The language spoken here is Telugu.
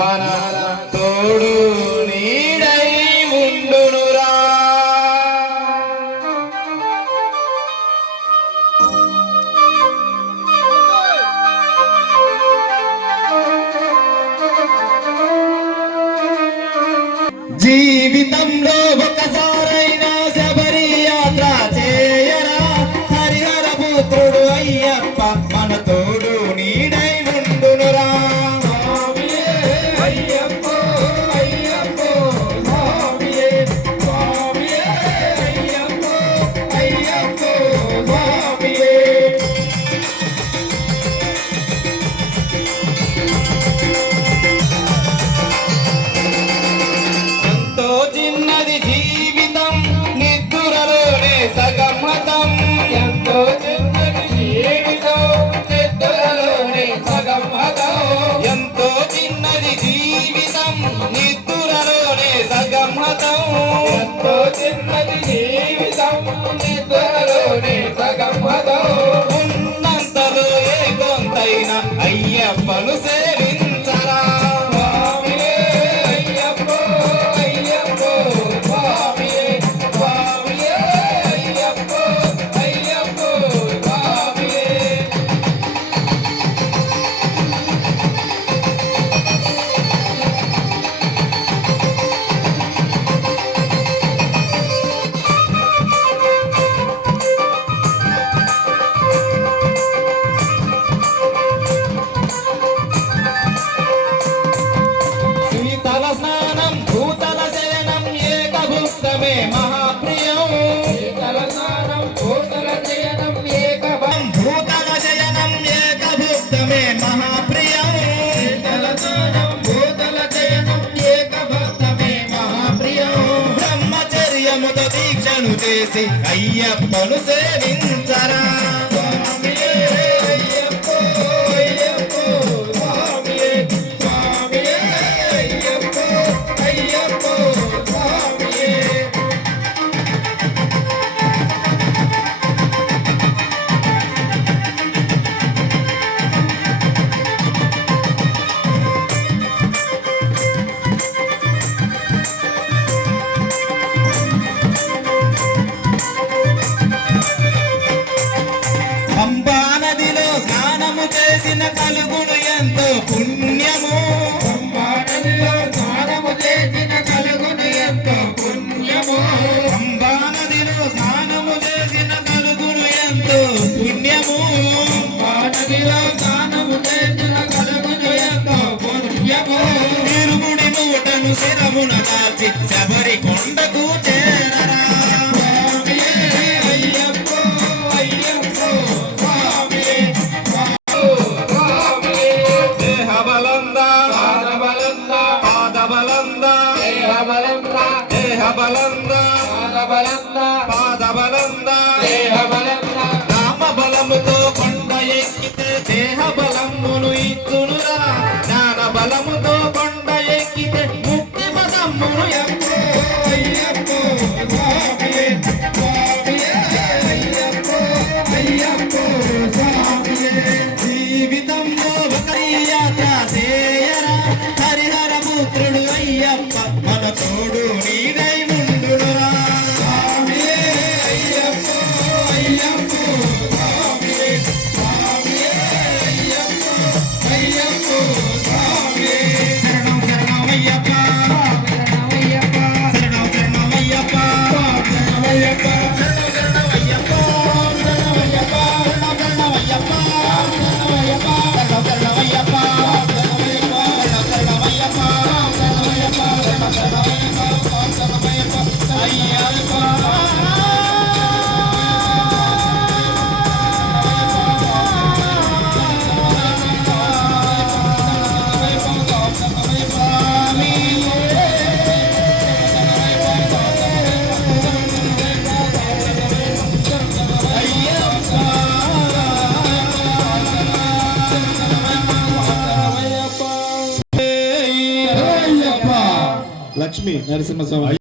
మన తోడు నీడై ఉండునురా. జీవితంలో ఒకసారైనా శబరి యాత్ర చేయరా, హరిహర పుత్రుడు అయ్యప్ప మన తోడు నీడై ఉండునురా. ఉన్నంతలో ఏ కొంతైనా అయ్యప్పను సేవించరా. దీక్షను చేసి అయ్యప్పను సేవించరా. చేసిన కలుగును ఎంతో పుణ్యము, స్నానము చేసిన కలుగును ఎంతో పుణ్యము, పంబా నదిలో స్నానము చేసిన కలుగును ఎంతో పుణ్యము, పంబా నదిలో స్నానము చేసిన కలుగును ఎంతో పుణ్యము. తిరుముడి మూటను శిరమున దాల్చి శబరి కొండకు చేరరా. రామ బలముతో కొండ ఎక్కితే దేహ బలమును ఇచ్చునురా, జ్ఞాన బలముతో కొండ ఎక్కితే ముక్తి పదమును. జీవితంలో ఒక యాత్ర చేయరా, హరిహర పుత్రుడు అయ్యప్ప మన తోడు నీడై ఉండునురా. లక్ష్మీ నరసింహస్వామి.